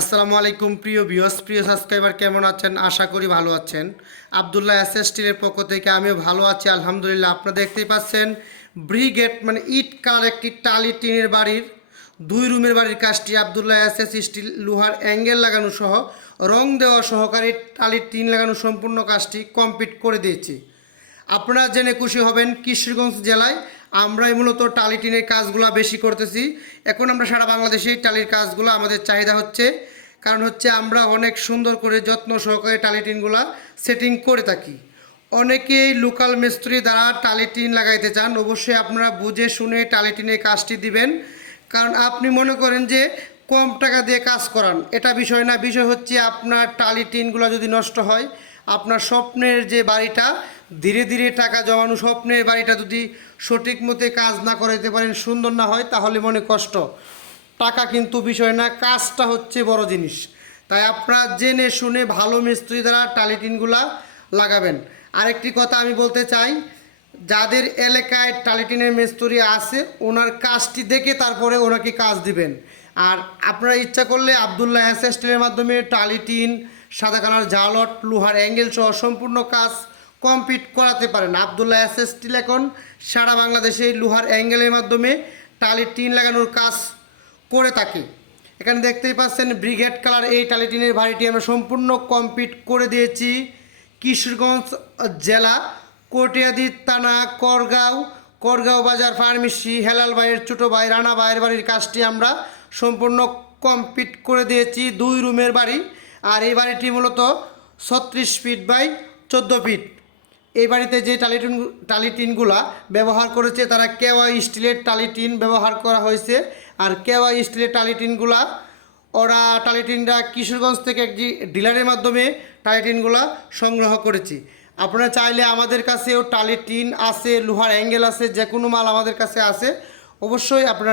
আসসালামু আলাইকুম প্রিয় ভিউয়ার্স, প্রিয় সাবস্ক্রাইবার, কেমন আছেন? আশা করি ভালো আছেন। আবদুল্লাহ এসএস স্টিলের পক্ষ থেকে আমিও ভালো আছি আলহামদুলিল্লাহ। আপনারা দেখতেই পাচ্ছেন ব্রিগেড মানে ইট কালার একটি টালি টিনের বাড়ির 2 রুমের বাড়ির কাজটি আবদুল্লাহ এসএস স্টিল লোহার অ্যাঙ্গেল লাগানো সহ রং দেওয়া সহকারে টালির টিন লাগানো সম্পূর্ণ কাজটি কমপ্লিট করে দিয়েছি। আপনারা জেনে খুশি হবেন কিশোরগঞ্জ জেলায় আমরাই মূলত টালি টিনের কাজগুলো বেশি করতেছি। এখন আমরা সারা বাংলাদেশেই টালির কাজগুলো আমাদের চাহিদা হচ্ছে, কারণ হচ্ছে আমরা অনেক সুন্দর করে যত্ন সহকারে টালি টিনগুলো সেটিং করে থাকি। অনেকেই লোকাল মিস্ত্রি দ্বারা টালি টিন লাগাইতে চান, অবশ্যই আপনারা বুঝে শুনে টালি টিনের কাজটি দিবেন। কারণ আপনি মনে করেন যে কম টাকা দিয়ে কাজ করান, এটা বিষয় না। বিষয় হচ্ছে আপনার টালি টিনগুলো যদি নষ্ট হয়, আপনার স্বপ্নের যে বাড়িটা, ধীরে ধীরে টাকা জমানো স্বপ্নের বাড়িটা যদি সঠিক মতে কাজ না করাইতে পারেন, সুন্দর না হয়, তাহলে মনে কষ্ট। টাকা কিন্তু বিষয় না, কাজটা হচ্ছে বড় জিনিস। তাই আপনারা জেনে শুনে ভালো মিস্ত্রি দ্বারা টালি টিনগুলা লাগাবেন। আরেকটি কথা আমি বলতে চাই, যাদের এলাকায় টালিটিনের মিস্ত্রি আছে ওনার কাজটি দেখে তারপরে ওনাকে কাজ দিবেন। আর আপনারা ইচ্ছা করলে আবদুল্লাহ এসএস স্টিলের মাধ্যমে টালিটিন, সাদা কালার জালট, লোহার অ্যাঙ্গেল সহ সম্পূর্ণ কাজ কমপ্লিট করাতে পারেন। আবদুল্লাহ এসএস স্টিল এখন সারা বাংলাদেশে লোহার অ্যাঙ্গেলের মাধ্যমে টালির টিন লাগানোর কাজ করে থাকে। এখানে দেখতেই পাচ্ছেন ব্রিগেড কালার এই টালিটিনের বাড়িটি আমরা সম্পূর্ণ কমপ্লিট করে দিয়েছি। কিশোরগঞ্জ জেলা কটিয়াদি থানা করগাঁও বাজার ফার্মেসি হেলাল ভাইয়ের ছোটো ভাই রানা ভাইয়ের বাড়ির কাজটি আমরা সম্পূর্ণ কমপ্লিট করে দিয়েছি। 2 রুমের বাড়ি, আর এই বাড়িটি মূলত 36 ফিট বাই 14 ফিট। এই বাড়িতে যে টালিটিনগুলা ব্যবহার করেছে তারা কেওয়া স্টিলের টালিটিন ব্যবহার করা হয়েছে। আর কেওয়া স্টিলের টালিটিনগুলা ওরা টালিটিনটা কিশোরগঞ্জ থেকে একটি ডিলারের মাধ্যমে টালিটিনগুলা সংগ্রহ করেছি। আপনারা চাইলে আমাদের কাছেও টালিটিন আছে, লোহার অ্যাঙ্গেল আছে, যে কোনো মাল আমাদের কাছে আছে। অবশ্যই আপনারা